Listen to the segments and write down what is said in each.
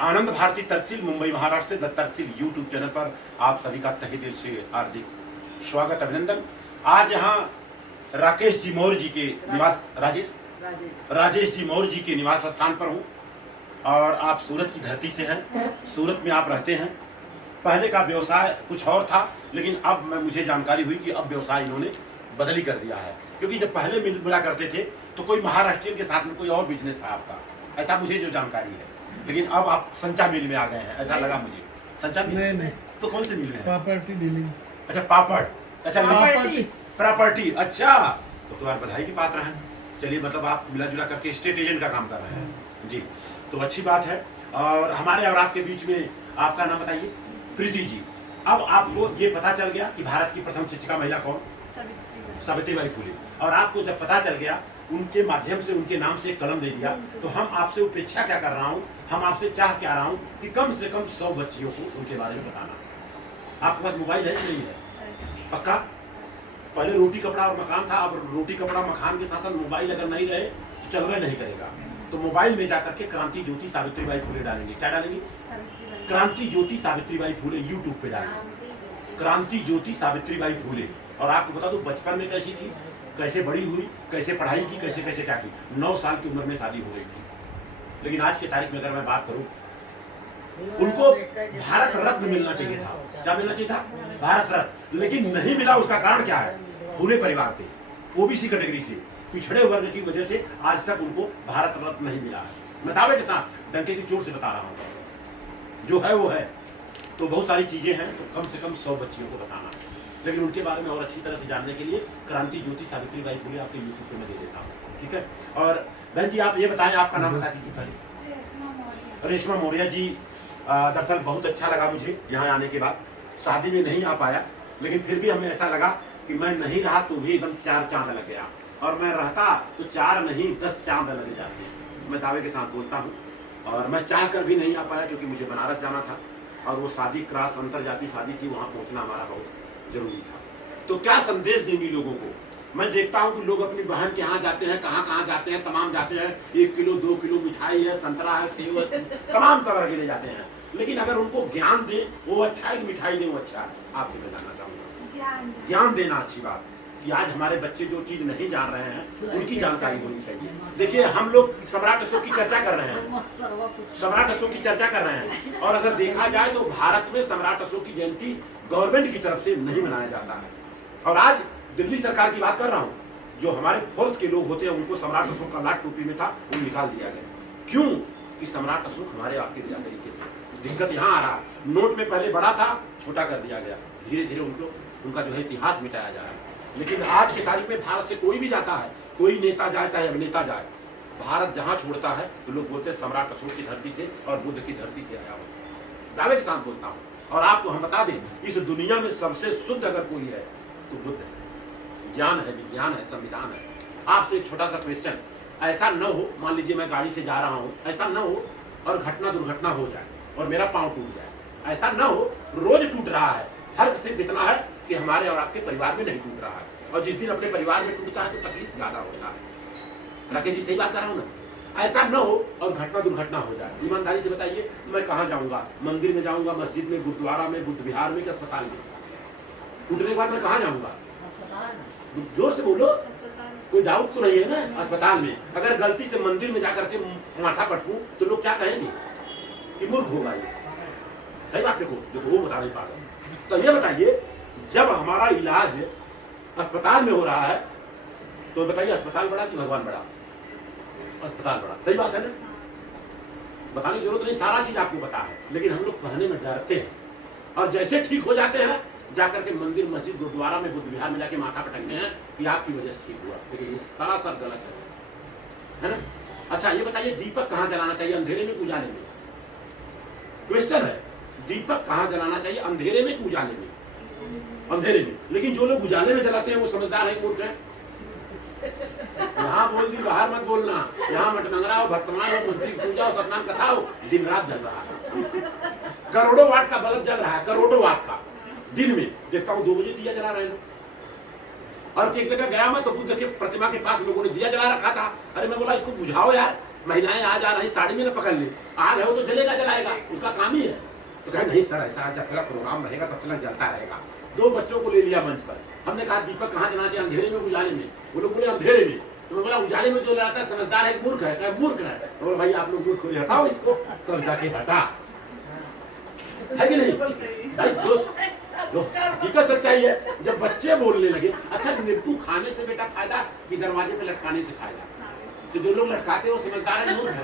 आनंद भारती तहसील मुंबई महाराष्ट्र से दत्त तहसील YouTube channel पर आप सभी का तहे दिल से हार्दिक स्वागत अभिनंदन। आज यहाँ राकेश जी मौर्य जी के निवास राजेश जी मौर्य जी के निवास स्थान पर हूँ और आप सूरत की धरती से हैं, सूरत में आप रहते हैं। पहले का व्यवसाय कुछ और था, लेकिन अब मुझे जानकारी हुई कि अब व्यवसाय इन्होंने बदली कर दिया है, क्योंकि जब पहले मिला करते थे तो कोई महाराष्ट्रियन के साथ में कोई और बिजनेस था आपका, ऐसा मुझे जो जानकारी है। लेकिन अब आप संचा मिल में आ गए हैं, ऐसा लगा मुझे। संचा मिल नहीं तो कौन से मिल में? Property dealing. अच्छा पापड़, अच्छा प्रॉपर्टी, अच्छा तो आप बधाई की पात्र हैं। चलिए, मतलब आप मिला जुला करके स्टेट एजेंट का काम कर रहे हैं जी, तो अच्छी बात है। और हमारे और आपके बीच में आपका नाम बताइए। प्रीति जी। अब आपको ये पता चल गया कि भारत की प्रथम शिक्षिका महिला कौन? सावित्रीबाई फुले। और आपको जब पता चल गया, उनके माध्यम से उनके नाम से एक कलम दे दिया, तो हम आपसे अपेक्षा क्या कर रहा हूँ, हम आपसे चाह क्या रहा हूँ कि कम से कम 100 बच्चियों को उनके बारे में बताना। आपके पास मोबाइल है कि नहीं है? पक्का? पहले रोटी कपड़ा और मकान था, अब रोटी कपड़ा मकान के साथ साथ मोबाइल अगर नहीं रहे तो चलना नहीं करेगा। तो मोबाइल में जाकर के क्रांति ज्योति सावित्रीबाई फुले डालेंगे। क्या डालेंगे? क्रांति ज्योति सावित्रीबाई फुले यूट्यूब पे डालेंगे, क्रांति ज्योति सावित्रीबाई फुले। और आपको बता दूं, बचपन में कैसी थी, कैसे बड़ी हुई, कैसे पढ़ाई की, कैसे कैसे क्या की। 9 साल की उम्र में शादी हो गई थी, लेकिन आज की तारीख में अगर मैं बात करूं, उनको भारत रत्न मिलना चाहिए था। क्या मिलना चाहिए था? भारत रत्न। लेकिन नहीं मिला। उसका कारण क्या है? फुले परिवार से, ओबीसी कैटेगरी से, पिछड़े वर्ग की वजह से आज तक उनको भारत रत्न नहीं मिला है। मैं दावे के साथ डंके की चोट से बता रहा हूँ, जो है वो है। तो बहुत सारी चीजें हैं, तो कम से कम 100 बच्चियों को बताना। लेकिन उनके बारे में और अच्छी तरह से जानने के लिए क्रांति ज्योति सावित्रीबाई फुले आपके यूट्यूब पे मैं दे देता हूँ, ठीक है। और बहन जी, आप ये बताएं, आपका नाम बता दीजिए पहले। रेशमा मौर्य जी। दरअसल बहुत अच्छा लगा मुझे यहाँ आने के बाद। शादी में नहीं आ पाया, लेकिन फिर भी हमें ऐसा लगा कि मैं नहीं रहा तो भी एकदम 4 चांद लग गया, और मैं रहता तो 4 नहीं 10 चांद लग जाते। मैं दावे के साथ बोलता हूँ। और मैं चाह कर भी नहीं आ पाया, क्योंकि मुझे बनारस जाना था, और वो शादी क्रॉस अंतरजातीय शादी थी, वहाँ पहुँचना हमारा बहुत जरूरी था। तो क्या संदेश देंगी लोगों को? मैं देखता हूँ कि लोग अपनी बहन के यहाँ जाते हैं, कहाँ जाते हैं, तमाम जाते हैं, 1 किलो 2 किलो मिठाई है, संतरा है, सेब है, तमाम तरह के ले जाते हैं। लेकिन अगर उनको ज्ञान दे, वो अच्छा है कि मिठाई दे वो अच्छा है? आपसे मैं जानना चाहूँगा। ज्ञान देना अच्छी बात कि आज हमारे बच्चे जो चीज नहीं जान रहे हैं, उनकी जानकारी होनी चाहिए। देखिए, हम लोग सम्राट अशोक की चर्चा कर रहे हैं, सम्राट अशोक की चर्चा कर रहे हैं, और अगर देखा जाए तो भारत में सम्राट अशोक की जयंती गवर्नमेंट की तरफ से नहीं मनाया जाता है। और आज दिल्ली सरकार की बात कर रहा हूँ, जो हमारे फोर्स के लोग होते हैं, उनको सम्राट अशोक का लाट टोपी में था, वो निकाल दिया गया। क्यों? कि सम्राट अशोक हमारे आपके जागरी के थे। दिक्कत यहाँ आ रहा, नोट में पहले बड़ा था, छोटा कर दिया गया, धीरे धीरे उनका जो है इतिहास मिटाया जा रहा है। लेकिन आज की तारीख में भारत से कोई भी जाता है, कोई नेता जाए चाहे अभिनेता जाए, भारत जहां छोड़ता है तो लोग बोलते हैं सम्राट अशोक की धरती से और बुद्ध की धरती से आया हो। दावे के साथ बोलता हूं। और आपको हम बता दें, इस दुनिया में सबसे शुद्ध अगर कोई है तो बुद्ध है। ज्ञान है, विज्ञान है, संविधान है। आपसे एक छोटा सा क्वेश्चन, ऐसा न हो, मान लीजिए मैं गाड़ी से जा रहा हूँ, ऐसा न हो और दुर्घटना हो जाए और मेरा पाँव टूट जाए। ऐसा न हो, रोज टूट रहा है। फर्क सिर्फ इतना है कि हमारे और आपके परिवार में नहीं टूट रहा है, और जिस दिन अपने परिवार में टूटता है तो तकलीफ ज्यादा होता है। राकेश जी, सही बात कर रहा हूँ ना? ऐसा न हो और दुर्घटना हो जाए। ईमानदारी से बताइए, मैं कहाँ जाऊंगा? मंदिर में जाऊंगा, मस्जिद में, गुरुद्वारा में, बुद्ध विहार में, कि अस्पताल में? टूटने के बाद मैं कहाँ जाऊंगा? जोर से बोलो, कोई डाउट तो नहीं है ना? अस्पताल में। अगर गलती से मंदिर में जाकर के माथा पटकूं तो लोग क्या कहेंगे कि मूर्ख होगा ये। सही बात देखो, वो बता नहीं पा रहे। तो ये बताइए, जब हमारा इलाज अस्पताल में हो रहा है तो बताइए, अस्पताल बड़ा कि भगवान बड़ा? अस्पताल बड़ा। सही बात है ना? बताने की जरूरत नहीं, सारा चीज आपको पता है, लेकिन हम लोग कहने में डरते हैं। और जैसे ठीक हो जाते हैं, जाकर के मंदिर, मस्जिद, गुरुद्वारा में, बुद्ध विहार में जाके माथा पटकते हैं कि आपकी वजह से ठीक हुआ। लेकिन ये सरासर गलत है ना? अच्छा ये बताइए, दीपक कहाँ जलाना चाहिए, अंधेरे में, उजाले में? क्वेश्चन है, दीपक कहाँ जलाना चाहिए, अंधेरे में, उजाले में? अंधेरे में। लेकिन जो लोग उजाले में जलाते हैं वो समझदार है, मूर्ख है। यहाँ बोल दी, बाहर मत बोलना। यहाँ मटमंगरा हो, भक्तमान हो, मंदिर पूजा हो, सतनाम कथा हो, दिन रात जल रहा है। करोड़ों वाट का बल्ब जल रहा है, करोड़ों वाट का। दिन में देखता हूँ 2 बजे दिया जला रहे हैं। और एक जगह गया मैं तो बुद्ध की प्रतिमा के पास लोगों ने दिया जला रखा था। अरे मैं बोला, इसको बुझाओ यार, महिलाएं आज आ रही साड़ी में ना पकड़ ले, आग है वो तो जलेगा जलाएगा, उसका काम ही है। तो कहे नहीं सर ऐसा जब तक प्रोग्राम रहेगा तब तक जलता रहेगा। 2 बच्चों को ले लिया मंच पर, हमने कहा दीपक कहाँ जलाना चाहिए, अंधेरे में उजाले में? वो लोग बोले अंधेरे में। तो मैं बोला उजाले में जो जलाता है समझदार है मूर्ख है? क्या मूर्ख है? तो भाई आप लोग मूर्ख हो, हटाओ इसको। तब जाके हटा, है कि नहीं भाई दोस्त? जो हकीकत सच्चाई है, जब बच्चे बोलने लगे अच्छा नींबू खाने से बेटा फायदा कि दरवाजे पे लटकाने से फायदा, तो जो लोग लटकाते वो समझदार है मूर्ख है।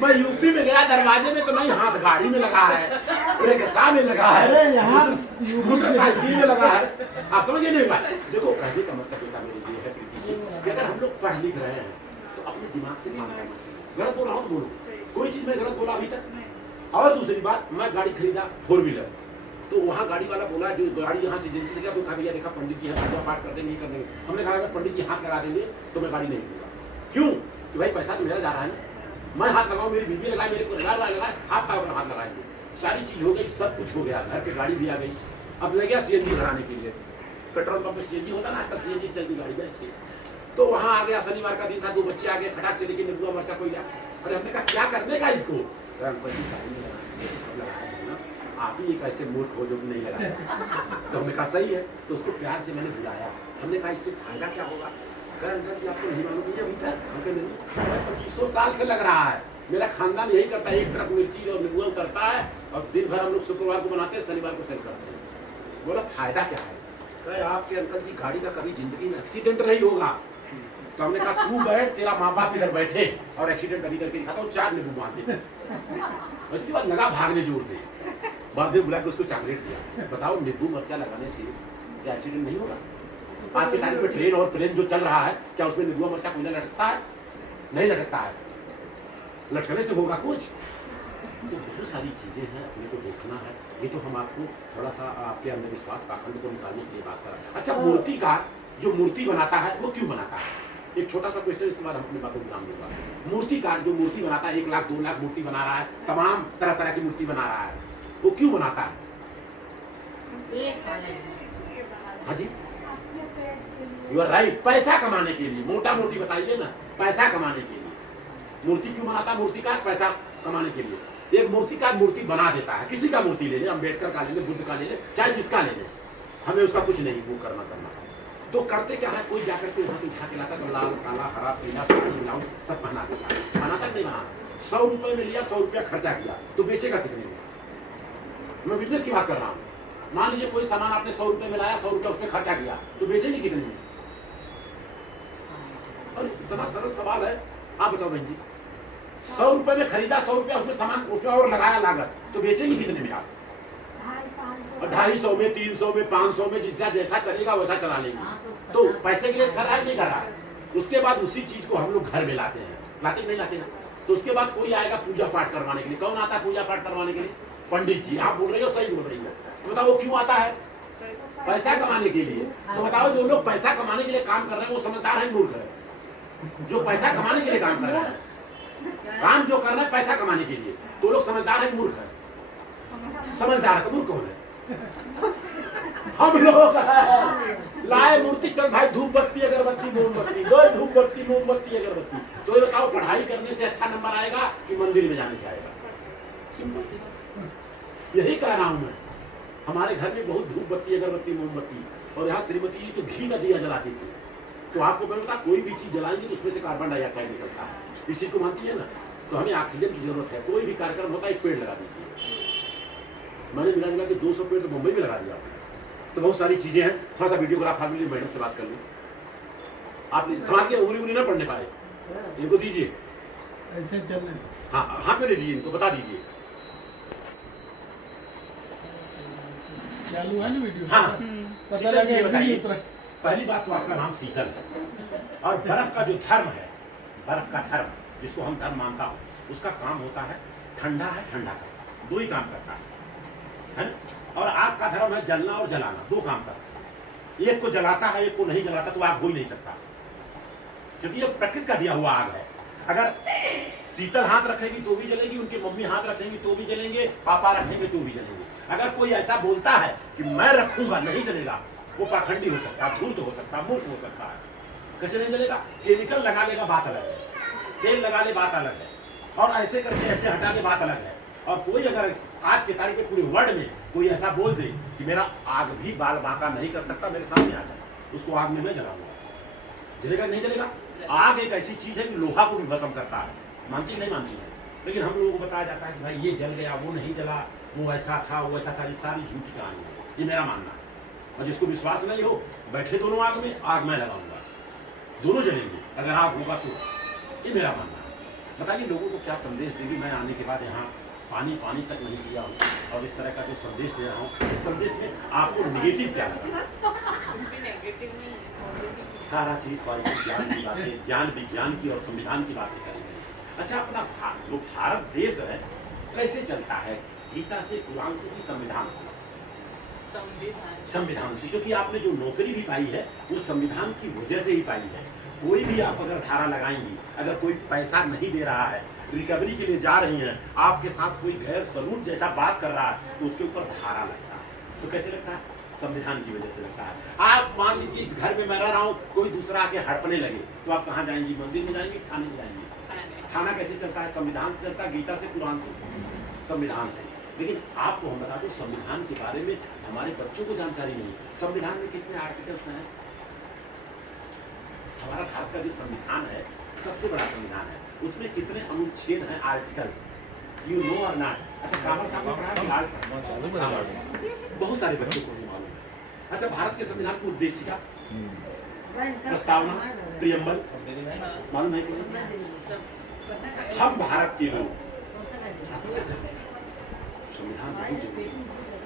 मैं यूपी में गया, दरवाजे में तो नहीं, हाथ गाड़ी में लगा है, रिक्शा में लगा है, मोटरसाइकिल में लगा है। आप समझिए नहीं बात? देखो कहने का मतलब बेटा मेरे लिए है प्रीति जी कि अगर हम लोग पढ़ लिख रहे हैं तो अपने दिमाग से काम करना चाहिए। गलत बोल रहा हूँ बोलो, कोई चीज मैं गलत बोला अभी तक? और दूसरी बात, मैं गाड़ी खरीदा 4 व्हीलर, तो वहाँ गाड़ी वाला बोला जो गाड़ी यहाँ से एजेंसी से गया तो कहा भैया देखा पंडित जी पूजा पाठ कर देंगे, कर देंगे। हमने कहा अगर पंडित जी हाथ लगा देंगे तो मैं गाड़ी नहीं लूंगा। क्यों? कि भाई पैसा तो मेरा जा रहा है ना, मैं हाथ लगाऊं, मेरी बीवी लगाए, मेरे को लगाए, आप का हाथ लगाएंगे। सारी चीज हो गई, सब कुछ हो गया, घर पे गाड़ी भी आ गई। अब लग गया सीएनजी भराने के लिए, पेट्रोल पंप पे सीएनजी होता ना, आजकल सीएनजी चलती गाड़ी में। तो वहाँ आ गया, शनिवार का दिन था, 2 बच्चे आ गए फटाक से लेके नींबू मिर्चा कोई लिया। अरे हमने कहा क्या करने का इसको? आप ही एक ऐसे मूर्ख हो जो भी नहीं लगा। तो हमने कहा सही है, तो उसको प्यार से मैंने बुलाया, हमने कहा इससे फायदा क्या होगा? अंकल जी आपको नहीं मालूम है अभी तक? हमको नहीं, 2500 साल से लग रहा है, मेरा खानदान यही करता है, 1 ट्रक मिर्ची और नींबू उतरता है और दिन भर हम लोग शुक्रवार को बनाते हैं, शनिवार को सेल करते हैं। बोला फायदा क्या है? कहे आपके अंकल जी गाड़ी का कभी जिंदगी में एक्सीडेंट नहीं होगा। तो हमने कहा तू बैठ, तेरा माँ बाप इधर बैठे और एक्सीडेंट कभी करके दिखाता हूँ, 4 नींबू बांधे। उसके बाद लगा भागने जोर से, बाद में बुला के उसको चॉकलेट दिया। बताओ नींबू मिर्चा लगाने से क्या एक्सीडेंट नहीं होगा? आज के टाइम पे ट्रेन और प्लेन जो चल रहा है, क्या उसमें नींबू मिर्चा कोयला लटकता है? नहीं लटकता है, लटकने से होगा कुछ? तो बहुत सारी चीजें हैं, अपने को देखना है। ये तो हम आपको थोड़ा सा आपके अंधविश्वास पाखंड को निकालने के लिए बात कर रहे हैं। अच्छा मूर्तिकार जो मूर्ति बनाता है वो क्यों बनाता है? एक छोटा सा क्वेश्चन, इसके बाद हम अपनी बातों को नाम दूंगा। मूर्तिकार जो मूर्ति बनाता है, 1 लाख 2 लाख मूर्ति बना रहा है, तमाम तरह तरह की मूर्ति बना रहा है, वो क्यों बनाता है? हाँ जी, यू आर राइट, पैसा कमाने के लिए। मोटा मोटी बताइए ना, पैसा कमाने के लिए मूर्ति क्यों बनाता है मूर्तिकार? पैसा कमाने के लिए। एक मूर्तिकार मूर्ति बना देता है, किसी का मूर्ति ले ले, अम्बेडकर का ले ले, बुद्ध का ले ले, चाहे जिसका ले ले, हमें उसका कुछ नहीं वो करना। तो करते क्या है, कोई जाकर के वहां उठा के लाता तो लाल काला हरा पीला साड़ी ब्लाउज सब पहना देता है। बनाता नहीं बना, 100 रुपए में लिया, 100 रुपया खर्चा किया, तो बेचेगा कितने में? मैं बिजनेस की बात कर रहा हूँ। मान लीजिए कोई सामान आपने 100 रुपए में लाया, 100 रुपया उसमें खर्चा किया, तो बेचेंगे कितने में? और इतना सरल सवाल है, आप बताओ बहन जी। 100 रुपए में खरीदा, 100 रुपया उसमें सामान रुपया और लगाया लागत, तो बेचेंगे कितने में आप? 250 में, 300 में, 500 में, जितना जैसा चलेगा वैसा चला लेंगे। तो पैसे के लिए कर रहा है नहीं कर रहा है? उसके बाद उसी चीज को हम लोग घर में लाते हैं, लाते नहीं लाते हैं? तो उसके बाद कोई आएगा पूजा पाठ करवाने के लिए। कौन आता है पूजा पाठ करवाने के लिए? पंडित जी। आप बोल रही हो, सही बोल रही हो। तो बताओ वो क्यों आता है? पैसा कमाने के लिए। तो बताओ जो लोग पैसा कमाने के लिए काम कर रहे हैं वो समझदार है मूर्ख है? जो पैसा कमाने के लिए काम कर रहे हैं, काम जो कर रहे हैं पैसा कमाने के लिए, तो लोग समझदार है मूर्ख है? समझदार है तो मूर्ख कौन है? हम लोग लाए मूर्ति, चल भाई धूप बत्ती अगरबत्ती मोमबत्ती, दो धूप बत्ती मोमबत्ती अगरबत्ती। तो ये बताओ पढ़ाई करने से अच्छा नंबर आएगा कि मंदिर में जाने से आएगा? सिंपल सी यही कह रहा हूं मैं। हमारे घर में बहुत धूप बत्ती अगरबत्ती मोमबत्ती, और यहाँ श्रीमती जी तो घी का दिया जलाती थी। तो आपको मैं बता, कोई भी चीज जलाएंगे तो उसमें से कार्बन डाइऑक्साइड निकलता है, इस चीज को मानती है ना? तो हमें ऑक्सीजन की जरूरत है। कोई भी कार्यक्रम होता है, 1 पेड़ लगा दीजिए। मैंने मिला के 200 पेड़ तो मुंबई में लगा दिया। तो बहुत सारी चीजें हैं। थोड़ा सा वीडियोग्राफ आप मैडम से बात कर लूँ, आप समाज के उंगली ना पढ़ने पाए, इनको दीजिए ऐसे चलने। हाँ हाथ में दीजिए, इनको बता दीजिए। चालू है ना वीडियो? हाँ पता लगे बताइए। पहली बात तो आपका नाम शीतल है, और बर्फ का जो धर्म है, बर्फ का धर्म जिसको हम धर्म मानता हूँ, उसका काम होता है ठंडा है, ठंडा करना, 2 ही काम करता है। और आग का धर्म है जलना और जलाना, 2 काम करता है। एक को जलाता है, एक को नहीं जलाता, तो आग हो ही नहीं सकता, क्योंकि ये प्रकृति का दिया हुआ आग है। अगर शीतल हाथ रखेगी तो भी जलेगी, उनकी मम्मी हाथ रखेंगी तो भी जलेंगे, पापा रखेंगे तो भी जलेंगे। अगर कोई ऐसा बोलता है कि मैं रखूंगा नहीं जलेगा, वो पाखंडी हो सकता है, धूर्त हो सकता है, मूर्ख हो सकता है। कैसे नहीं जलेगा? केमिकल लगा लेगा, बात अलग है। तेल लगा ले बात अलग है, और ऐसे करके ऐसे हटा के बात अलग है। और कोई अगर आज के तारीख में पूरे वर्ल्ड में कोई ऐसा बोल दे कि मेरा आग भी बाल बांका नहीं कर सकता, मेरे सामने आ जाए, उसको आग में मैं जलाऊंगा। जलेगा नहीं जलेगा? आग एक ऐसी चीज है कि लोहा को भी भस्म करता है, मानती नहीं मानती है। लेकिन हम लोगों को बताया जाता है कि भाई ये जल गया, वो नहीं जला, वो ऐसा था, वो ऐसा था। ये सारी झूठी कहानी है, ये मेरा मानना है। और जिसको विश्वास नहीं हो, बैठे दोनों आग में, आग मैं लगाऊंगा, दोनों जलेंगे अगर आग होगा तो। ये मेरा मानना है। बताइए लोगों को क्या संदेश देगी? मैं आने के बाद यहाँ पानी तक नहीं दिया हूँ, और इस तरह का जो संदेश दे रहा हूँ, इस संदेश में आपको निगेटिव क्या लगा? सारा चीज ज्ञान की बातें, ज्ञान विज्ञान की और संविधान की बातें करेंगे। अच्छा, अपना जो भारत देश है कैसे चलता है? गीता से, कुरान से कि संविधान से? संविधान से, क्योंकि आपने जो नौकरी भी पाई है वो संविधान की वजह से ही पाई है। कोई भी आप अगर धारा लगाएंगी, अगर कोई पैसा नहीं दे रहा है, रिकवरी के लिए जा रही हैं, आपके साथ कोई गैर कानून जैसा बात कर रहा है, तो उसके ऊपर धारा लगता है। तो कैसे लगता है? संविधान की वजह से लगता है। आप मान लीजिए इस घर में मैं रह रहा हूँ, कोई दूसरा आके हड़पने लगे, तो आप कहाँ जाएंगी? मंदिर में जाएंगे, थाने में जाएंगे? थाना कैसे चलता है? संविधान से चलता है, गीता से, कुरान से, संविधान से। लेकिन आपको हम बता दो, संविधान के बारे में हमारे बच्चों को जानकारी नहीं। संविधान में कितने आर्टिकल्स हैं? हमारा भारत का जो संविधान है, सबसे बड़ा संविधान है, उसमें कितने अनुच्छेद हैं, आर्टिकल्स? यू नो और नॉट? अच्छा, कॉमर्स आपने पढ़ा कि बहुत सारे बच्चों को नहीं मालूम है। अच्छा, भारत के संविधान की उद्देशिका, प्रस्तावना, प्रियम्बल मालूम है कि नहीं? हम भारत के लोग, संविधान बहुत जरूरी है।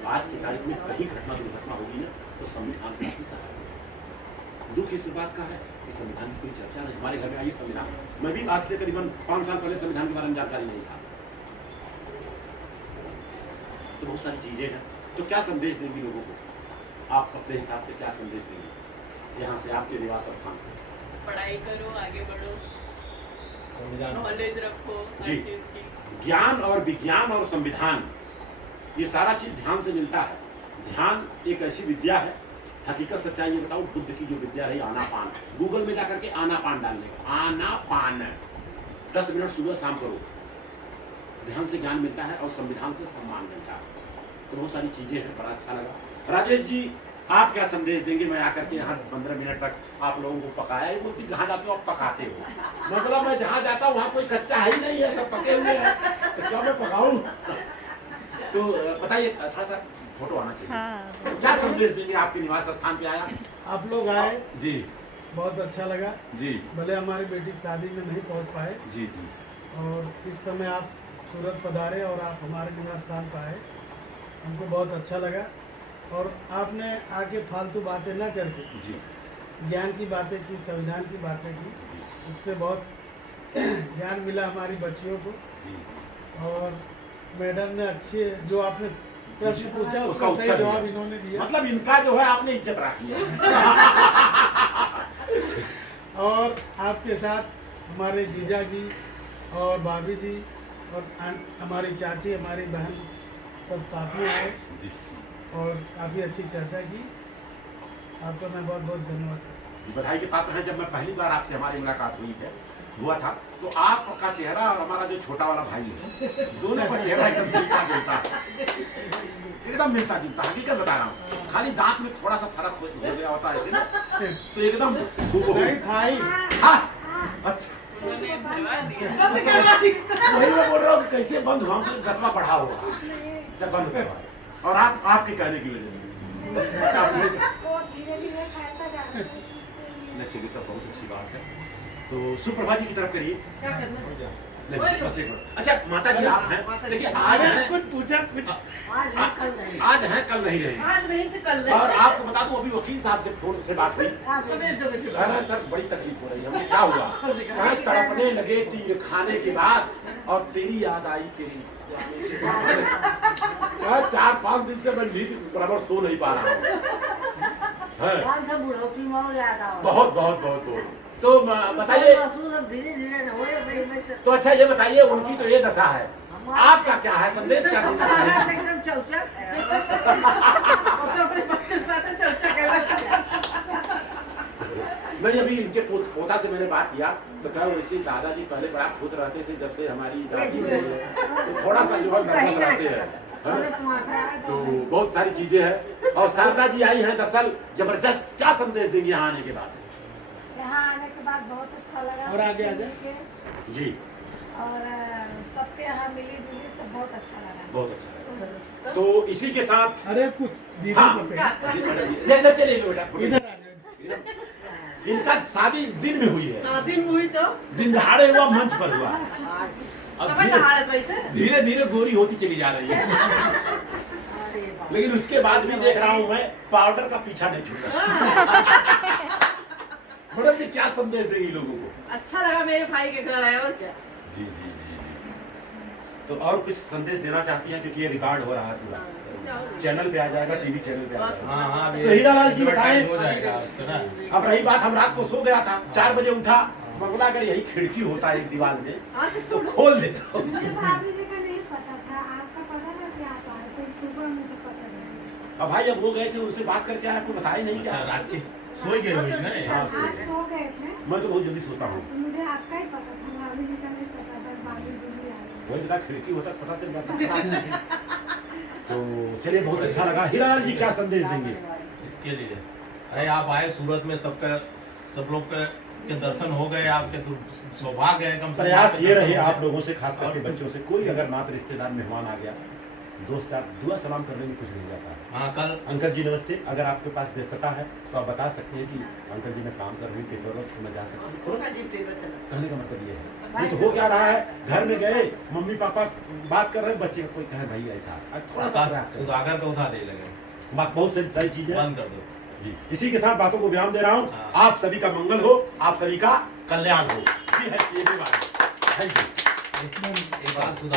आज की तारीख में कहीं घटना दुर्घटना होगी ना, तो संविधान का ही सहारा है। दुख इस बात का है कि संविधान की कोई चर्चा नहीं। हमारे घर में आइए संविधान, मैं भी आज से करीबन 5 साल पहले संविधान के बारे में जानकारी नहीं था। तो बहुत सारी चीजें हैं। तो क्या संदेश देंगे लोगों को? आप अपने हिसाब से क्या संदेश देंगे यहाँ से, आपके निवास स्थान से? पढ़ाई करो, आगे बढ़ो, संविधान नॉलेज रखो हर जी। चीज की। ज्ञान और विज्ञान और संविधान, ये सारा चीज ध्यान से मिलता है। ध्यान एक ऐसी विद्या है, हकीकत सच्चाई ये बताओ, बुद्ध की जो विद्या है आनापान, गूगल में जाकर के आनापान डालने का, आनापान 10 मिनट सुबह शाम करो, ध्यान से ज्ञान मिलता है और संविधान से सम्मान मिलता है। तो बहुत सारी चीजें हैं, बड़ा अच्छा लगा। राजेश जी, आप क्या संदेश देंगे? मैं आकर के यहाँ 15 मिनट तक आप लोगों को पकाया, ये बोलती जहाँ जाते हो आप पकाते हो, मतलब मैं जहाँ जाता हूँ वहाँ कोई कच्चा है ही नहीं है, सब पके हुए हैं, तो क्या मैं पकाऊं? तो बताइए, थोड़ा सा फोटो आना चाहिए। हाँ। क्या संदेश देंगे? आपके निवास स्थान पे आया आप लोग आए, जी, बहुत अच्छा लगा। जी भले हमारी बेटी की शादी में नहीं पहुंच पाए, जी जी और इस समय आप सूरत पधारे और आप हमारे निवास स्थान पर आए, हमको बहुत अच्छा लगा। और आपने आके फालतू बातें ना करके जी ज्ञान की बातें की, संविधान की बातें की, इससे बहुत ज्ञान मिला हमारी बच्चियों को। जी और मैडम ने अच्छे, जो आपने प्रश्न पूछा उसका उसका सही उत्तर जवाब दिया। इन्होंने दिया। मतलब इनका जो है आपने इज्जत रखी है। और आपके साथ हमारे जीजा जी और भाभी जी और हमारी चाची, हमारी बहन सब साथ में आए जी और काफ़ी अच्छी चर्चा की। आपका मैं बहुत बहुत धन्यवाद करता हूं। बधाई के पात्र हैं। जब मैं पहली बार आपसे हमारी मुलाकात हुआ था, तो आपका चेहरा और हमारा जो छोटा वाला भाई है, दोनों का चेहरा एकदम मिलता जुलता है, एकदम मिलता जुलता। हकीकत बता रहा हूँ, खाली दांत में थोड़ा सा फर्क हो गया होता है ऐसे ना, तो एकदम नहीं भाई, हाँ, अच्छा उन्होंने भरवा दिया। वही मैं बोल रहा हूँ, कैसे बंद हुआ? हमसे गतवा बढ़ा होगा, अच्छा बंद करवाए, और आप आपके कहने की वजह से अच्छा, चलिए तो बहुत अच्छी बात है। तो सुप्रभा जी की तरफ करिए। क्या करना? नहीं, बस एक मिनट। अच्छा माता जी आप हैं, देखिए आज हैं, कुछ पूछा कुछ आज हैं कल नहीं रहेंगे। आज नहीं तो कल और आपको बता दूं, अभी वकील साहब से फोन से बात हुई, कह रहे हैं सर बड़ी तकलीफ हो रही है। हमने क्या हुआ? कहा तड़पने लगे तीर खाने के बाद, और तेरी याद आई तेरी 4-5 दिन से मैं नींद बराबर सो नहीं पा रहा हूँ। बहुत बहुत बहुत बहुत। तो बताइए, तो अच्छा ये बताइए, उनकी तो ये दशा है, आपका क्या है संदेश? क्या देना चाहिए? एकदम चौचक मैं अभी इनके पोता से मैंने बात किया तो कहा वैसे दादाजी पहले बड़ा खुश रहते थे जब से हमारी दादी हुई है तो थोड़ा सा जो है नर्वस रहते हैं, तो बहुत सारी चीजें हैं। और शारदा जी आई हैं, दरअसल जबरदस्त क्या संदेश देंगे यहाँ आने के बाद? यहाँ आने के बाद बहुत अच्छा लगा और आगे सबसे आगे? मिलके। जी और सबके यहाँ मिली जुली सब बहुत अच्छा लगा। बहुत अच्छा लगा। तो इसी के साथ अरे कुछ दीदी हाँ, को पे- ये इधर चलिए बेटा, इधर आ जाओ। इनका शादी दिन में हुई है, दिन हुई तो दिन दहाड़े हुआ, मंच पर हुआ। अब तब दहाड़े पे थे। धीरे धीरे गोरी होती चली जा रही है, लेकिन उसके बाद भी देख रहा हूँ मैं पाउडर का पीछा नहीं छूट रहा। मैडम जी क्या संदेश देंगे लोगों को? अच्छा लगा मेरे भाई के घर आए और क्या। जी जी जी जी। तो और कुछ संदेश देना चाहती हैं क्योंकि ये रिकॉर्ड हो रहा है पूरा, चैनल पे आ जाएगा, टीवी चैनल पे आ बस। जाएगा। हाँ हाँ तो हीरालाल जी बताएं। हो जाएगा उसका ना। अब रही बात, हम रात को सो गया था, 4 बजे उठा, मंगला कर यही खिड़की होता है एक दीवार में, हाँ तो तो तोड़ो। खोल देता हूँ। मुझे भाभी जी का नहीं पता था, आपका पता था कि आप आए थे, सुबह मुझे पता चला। अब भाई अब वो गए थे, उनसे बात करके आए, आपको बताया नहीं अच्छा क्या? रात की सोई गई हुई ना। हाँ, आप सो गए थे, मैं तो बहुत जल्दी सोता हूँ, तो मुझे आपका ही पता था, भाभी जी का नहीं पता था, भाभी जी भी आए। वही बता खिड़की होता पता चल जाता। तो चलिए बहुत अच्छा लगा। हीरालाल जी क्या संदेश देंगे? इसके लिए अरे आप आए सूरत में, सबका सब लोग के दर्शन हो गए, आपके तो सौभाग्य है। कम से कम प्रयास आपके ये दर्शन रहे हो आप गए। लोगों से, खास करके बच्चों से, कोई अगर नात रिश्तेदार मेहमान आ गया, दोस्त आप दुआ सलाम करने में कुछ नहीं जाता। हाँ कल अंकल जी नमस्ते, अगर आपके पास व्यस्तता है तो आप बता सकते हैं कि अंकल जी मैं काम कर रही हूँ, पेपर वर्क मैं जा सकती हूँ, तुरंत कहने का मतलब ये है। नहीं तो हो क्या रहा है, घर में गए, मम्मी पापा बात कर रहे हैं, बच्चे कोई कहे भाई ऐसा, थोड़ा सा प्रयास करें। सुधाकर को उठा दे लगे, बात बहुत सारी चीजें हैं। बंद कर दो। जी, इसी के साथ बातों को विराम दे रहा हूँ। हाँ। आप सभी का मंगल हो, आप सभी का कल्याण हो। ये है ये भी बात। Thank you. एक बात सुधार